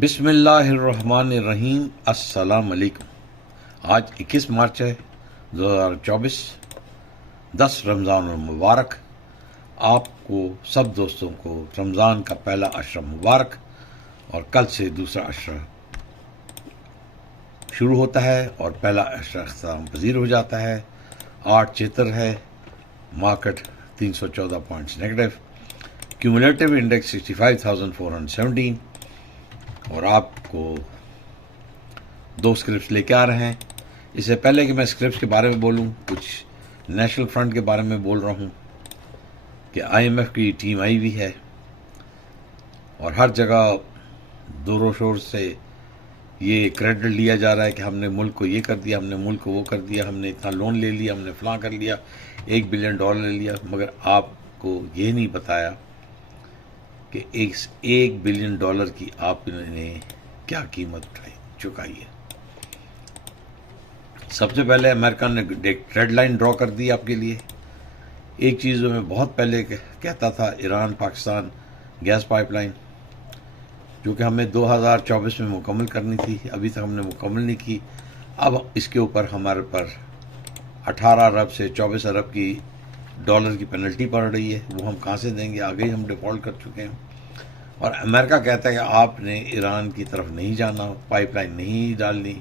بسم اللہ الرحمن الرحیم۔ السلام علیکم۔ آج 21 مارچ ہے 2024، 10 رمضان المبارک۔ آپ کو سب دوستوں کو رمضان کا پہلا عشرہ مبارک، اور کل سے دوسرا عشرہ شروع ہوتا ہے اور پہلا عشرہ اختتام پذیر ہو جاتا ہے۔ 8 ہے، market 314 points negative, cumulative index 65,417۔ اور آپ کو 2 اسکرپٹس لے کے آ رہے ہیں۔ اس سے پہلے کہ میں اسکرپٹس کے بارے میں بولوں، کچھ نیشنل فرنٹ کے بارے میں بول رہا ہوں کہ آئی ایم ایف کی ٹیم آئی ہوئی ہے، اور ہر جگہ دور و شور سے یہ کریڈٹ لیا جا رہا ہے کہ ہم نے ملک کو یہ کر دیا، ہم نے ملک کو وہ کر دیا، ہم نے اتنا لون لے لیا، ہم نے فلاں کر لیا، $1 بلین لے لیا، مگر آپ کو یہ نہیں بتایا کہ $1 بلین کی آپ نے کیا قیمت چکائی ہے۔ سب سے پہلے امریکہ نے ایک ریڈ لائن ڈرا کر دی آپ کے لیے۔ ایک چیز جو میں بہت پہلے کہتا تھا، Iran Pakistan gas pipeline, جو کہ ہمیں 2024 میں مکمل کرنی تھی، ابھی تک ہم نے مکمل نہیں کی۔ اب اس کے اوپر ہمارے پر 18 ارب سے 24 ارب کی ڈالر کی پینلٹی پڑ رہی ہے۔ وہ ہم کہاں سے دیں گے؟ آگے ہی ہم ڈیفالٹ کر چکے ہیں۔ اور امریکہ کہتا ہے کہ آپ نے ایران کی طرف نہیں جانا، پائپ لائن نہیں ڈالنی،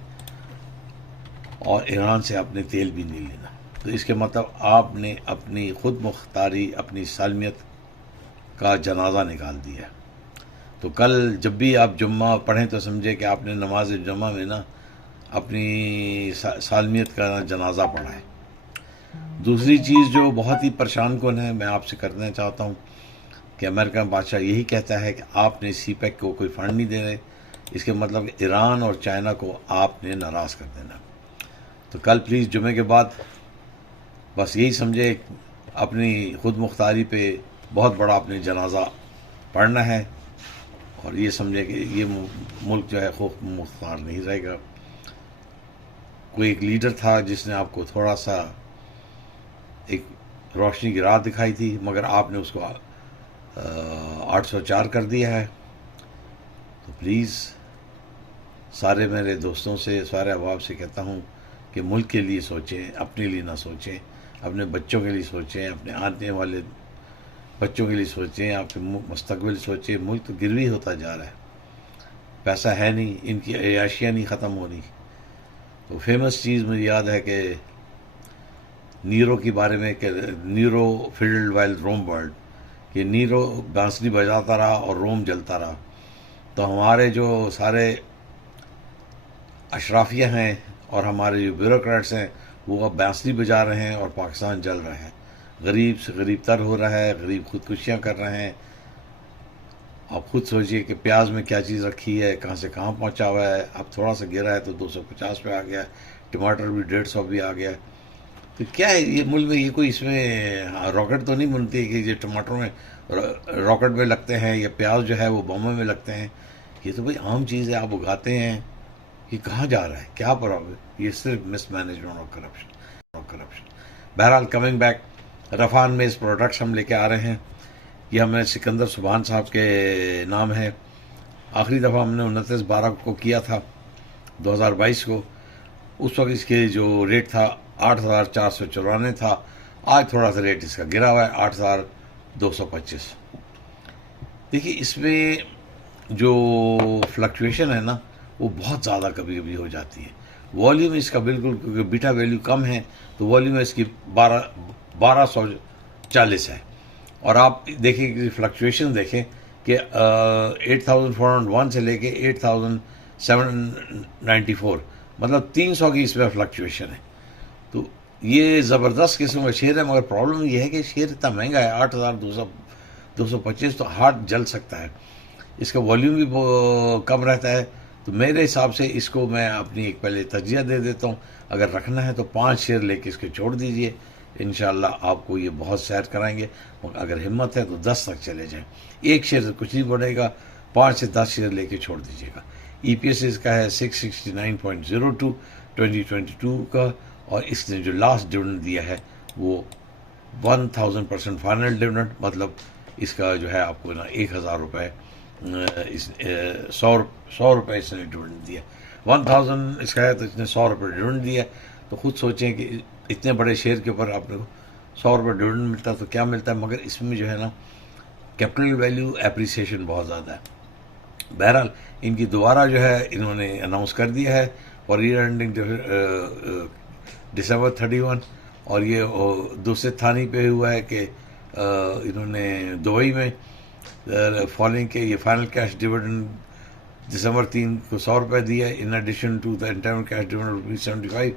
اور ایران سے آپ نے تیل بھی نہیں لینا۔ تو اس کے مطلب آپ نے اپنی خود مختاری، اپنی سالمیت کا جنازہ نکال دیا۔ تو کل جب بھی آپ جمعہ پڑھیں تو سمجھے کہ آپ نے نماز جمعہ میں نا اپنی سالمیت کا جنازہ پڑھا ہے۔ دوسری چیز جو بہت ہی پریشان کن ہے، میں آپ سے کرنا چاہتا ہوں کہ امریکہ بادشاہ یہی کہتا ہے کہ آپ نے سی پیک کو کوئی فنڈ نہیں دے رہے۔ اس کے مطلب ایران اور چائنا کو آپ نے ناراض کر دینا۔ تو کل پلیز جمعے کے بعد بس یہی سمجھے، اپنی خود مختاری پہ بہت بڑا اپنے جنازہ پڑھنا ہے، اور یہ سمجھے کہ یہ ملک جو ہے خود مختار نہیں رہے گا۔ کوئی ایک لیڈر تھا جس نے آپ کو تھوڑا سا ایک روشنی کی راہ دکھائی تھی، مگر آپ نے اس کو 804 کر دیا ہے۔ تو پلیز سارے میرے دوستوں سے، سارے احباب سے کہتا ہوں کہ ملک کے لیے سوچیں، اپنے لیے نہ سوچیں، اپنے بچوں کے لیے سوچیں، اپنے آنے والے بچوں کے لیے سوچیں، آپ کے مستقبل سوچیں۔ ملک تو گروی ہوتا جا رہا ہے، پیسہ ہے نہیں، ان کی عیاشیاں نہیں ختم ہو رہی۔ تو فیمس چیز مجھے یاد ہے کہ نیرو کے بارے میں، کہ نیرو فیلڈ وائل روم برنڈ، کہ نیرو بانسری بجاتا رہا اور روم جلتا رہا۔ تو ہمارے جو سارے اشرافیہ ہیں اور ہمارے جو بیوروکریٹس ہیں، وہ اب بانسری بجا رہے ہیں اور پاکستان جل رہا ہے، غریب سے غریب تر ہو رہا ہے، غریب خودکشیاں کر رہے ہیں۔ آپ خود سوچئے کہ پیاز میں کیا چیز رکھی ہے، کہاں سے کہاں پہنچا ہوا ہے۔ اب تھوڑا سا گرا ہے تو 250 پہ آ گیا، ٹماٹر بھی 150 بھی آ گیا۔ تو کیا ہے یہ ملک میں؟ یہ کوئی اس میں راکٹ تو نہیں بنتی کہ یہ ٹماٹر میں راکٹ میں لگتے ہیں، یا پیاز جو ہے وہ بموں میں لگتے ہیں؟ یہ تو بھئی عام چیز ہے، آپ اگاتے ہیں۔ یہ کہاں جا رہا ہے؟ کیا پرابلم؟ یہ صرف مس مینجمنٹ اور کرپشن۔ بہرحال کمنگ بیک، رفان میں اس پروڈکٹس ہم لے کے آ رہے ہیں۔ یہ ہمیں سکندر سبحان صاحب کے نام ہے۔ آخری دفعہ ہم نے 29/12 کو کیا تھا 2022 کو۔ اس وقت اس کے جو ریٹ تھا 8,494 تھا۔ آج تھوڑا سا ریٹ اس کا گرا ہوا ہے 8,225۔ دیکھیے اس میں جو فلکچویشن ہے نا، وہ بہت زیادہ کبھی کبھی ہو جاتی ہے۔ والیوم اس کا بالکل، کیونکہ بیٹا ویلیو کم ہے تو والیوم اس کی 1240 ہے۔ اور آپ دیکھیں کہ فلکچویشن دیکھیں کہ 8,401 سے لے کے 8,794، مطلب 300 کی اس میں فلکچویشن ہے۔ تو یہ زبردست قسم کا شیئر ہے، مگر پرابلم یہ ہے کہ شیئر اتنا مہنگا ہے 8,225، تو ہارڈ جل سکتا ہے۔ اس کا والیوم بھی کم رہتا ہے۔ تو میرے حساب سے اس کو میں اپنی ایک پہلے ترجیح دے دیتا ہوں، اگر رکھنا ہے تو 5 شیئر لے کے اس کو چھوڑ دیجئے، انشاءاللہ آپ کو یہ بہت سیر کرائیں گے۔ اگر ہمت ہے تو 10 تک چلے جائیں، 1 شیئر سے کچھ نہیں بڑھے گا، 5 سے 10 شیئر لے کے چھوڑ دیجیے گا۔ ای پی ایس اس کا ہے 669.02 2022 کا، اور اس نے جو لاسٹ ڈویڈنڈ دیا ہے وہ 1000% فائنل ڈویڈنڈ، مطلب اس کا جو ہے آپ کو نا 1,000 روپے 100 روپے اس نے ڈویڈنڈ دیا, 1000 اس کا ہے تو اس نے 100 روپے ڈویڈنڈ دیا. تو خود سوچیں کہ اتنے بڑے شیئر کے اوپر آپ نے 100 روپے ڈویڈنڈ ملتا تو کیا ملتا ہے, مگر اس میں جو ہے نا کیپٹل ویلیو اپریسیشن بہت زیادہ ہے. بہرحال ان کی دوبارہ جو ہے انہوں نے اناؤنس کر دیا ہے فار ایئر اینڈنگ December 31, اور یہ دوسرے تھانی پہ ہوا ہے کہ انہوں نے دبئی میں فالوئنگ کے یہ فائنل کیش ڈویڈنڈ December 3 کو 100 روپے دیا, in addition to the internal cash dividend 75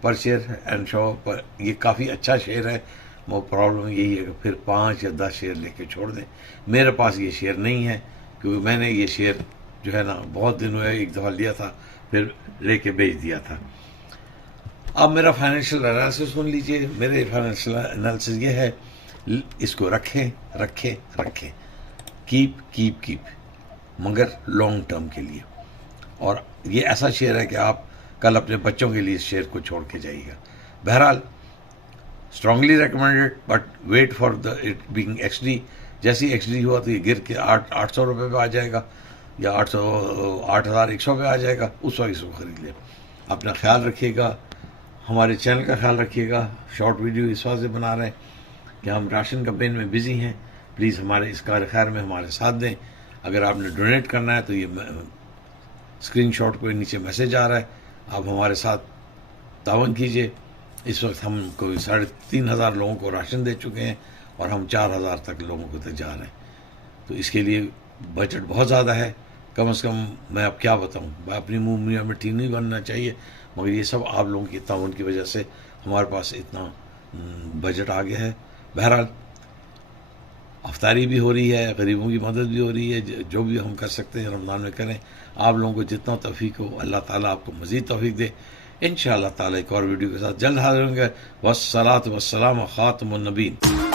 per share and show per. یہ کافی اچھا شیئر ہے. وہ پرابلم یہی ہے کہ پھر 5 یا 10 شیئر لے کے چھوڑ دیں. میرے پاس یہ شیئر نہیں ہے کیونکہ میں نے یہ شیئر جو ہے نا بہت دن ہوئے ایک دفعہ لیا تھا پھر لے کے بیچ دیا تھا. اب میرا فائنینشیل انالیسس سن لیجئے. میرے فائنینشیل انالیسس یہ ہے, اس کو رکھیں رکھیں رکھیں, کیپ مگر لانگ ٹرم کے لیے. اور یہ ایسا شیئر ہے کہ آپ کل اپنے بچوں کے لیے اس شیئر کو چھوڑ کے جائیے گا. بہرحال strongly recommended, but wait for the it being X D. جیسی ایکس ڈی ہوا تو یہ گر کے 800 روپے پہ آ جائے گا یا 8100 پہ آ جائے گا, اس وقت اس کو خرید لیں. اپنا خیال رکھیے گا, ہمارے چینل کا خیال رکھیے گا. شارٹ ویڈیو اس وجہ سے بنا رہے ہیں کہ ہم راشن کمپین میں بزی ہیں. پلیز ہمارے اس کار خیر میں ہمارے ساتھ دیں. اگر آپ نے ڈونیٹ کرنا ہے تو یہ اسکرین شاٹ کو نیچے میسج آ رہا ہے, آپ ہمارے ساتھ تعاون کیجیے. اس وقت ہم کوئی 3500 لوگوں کو راشن دے چکے ہیں اور ہم 4000 تک لوگوں کو تک جا رہے ہیں. تو اس کے لیے بجٹ بہت زیادہ ہے. کم از کم میں اب کیا بتاؤں, میں اپنی منہ میاں میں ٹھیک نہیں بننا چاہیے, مگر یہ سب آپ لوگوں کی تعاون کی وجہ سے ہمارے پاس اتنا بجٹ آ گیا ہے. بہرحال افطاری بھی ہو رہی ہے, غریبوں کی مدد بھی ہو رہی ہے. جو بھی ہم کر سکتے ہیں رمضان میں کریں. آپ لوگوں کو جتنا توفیق ہو اللہ تعالیٰ آپ کو مزید توفیق دے. انشاءاللہ تعالیٰ ایک اور ویڈیو کے ساتھ جلد حاضر ہوں گے. والصلاۃ والسلام خاتم النبیین.